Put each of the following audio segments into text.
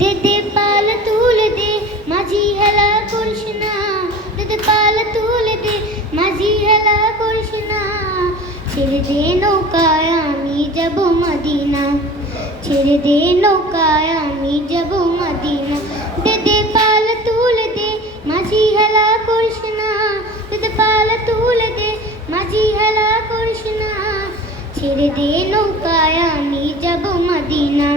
দে দে পাল তুলে দে মাঝি হেলা করিস না, দে দে পাল তুলে দে মাঝি হেলা করিস না। ছেড়ে দে নৌকায় আমি যাব মদিনা, ছেড়ে দে নৌকায় আমি যাব মদিনা। দে দে পাল তুলে দে মাঝি হেলা করিস না, দে দে পাল তুলে দে মাঝি হেলা করিস না। ছেড়ে দে নৌকায় আমি যাব মদিনা,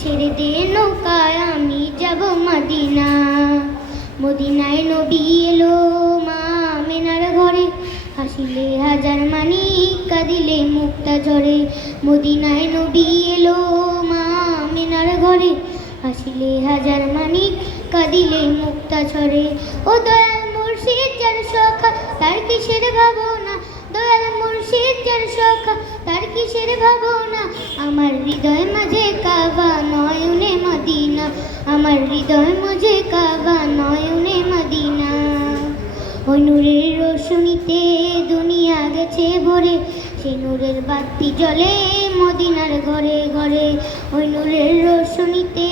ছেড়ে দে নৌকায় আমি যাব মদিনা। মদিনায় নবী এলো মা আমেনার ঘরে, হাসিলে হাজার মানিক কাঁদিলে মুক্তা ঝরে। মদিনায় নবী এলো মা আমেনার ঘরে, হাসিলে হাজার মানিক কাঁদিলে মুক্তা ঝরে। ও দয়াল মুর্শিদ যার সখা তার কিসের ভাবনা, দয়াল মুর্শিদ যার সখা তার কিসের ভাবনা। আমার হৃদয় মাঝে কাবা নয়নে মদিনা, আমার হৃদয় মাঝে কাবা নয়নে মদিনা। ওই নূরের রোশনীতে দুনিয়া গেছে ভরে, সেই নূরের বাতি জ্বলে মদিনার ঘরে ঘরে। ওই নূরের রোশনীতে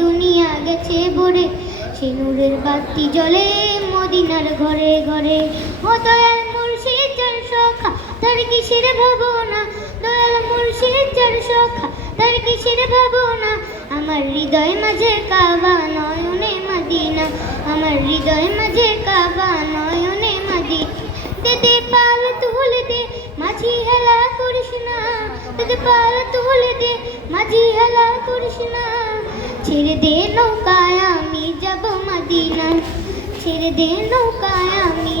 দুনিয়া গেছে ভরে, সেই নূরের বাতি জ্বলে মদিনার ঘরে ঘরে। ও দয়াল মুর্শিদ যার সখা তার কিসের ভাবনা, দয়াল মুর্শিদ যার সখা তার কিসের ভাবনা। আমার হৃদয় মাঝে কাবা নয়নে মদিনা, আমার হৃদয় মাঝে কাবা নয়নে মদিনা। দে দে পাল তুলে দে মাঝি হেলা করিস না, দে দে পাল তুলে দে মাঝি হেলা করিস না। ছেড়ে দে নৌকায় আমি যাব মদিনা, ছেড়ে দে নৌকায় আমি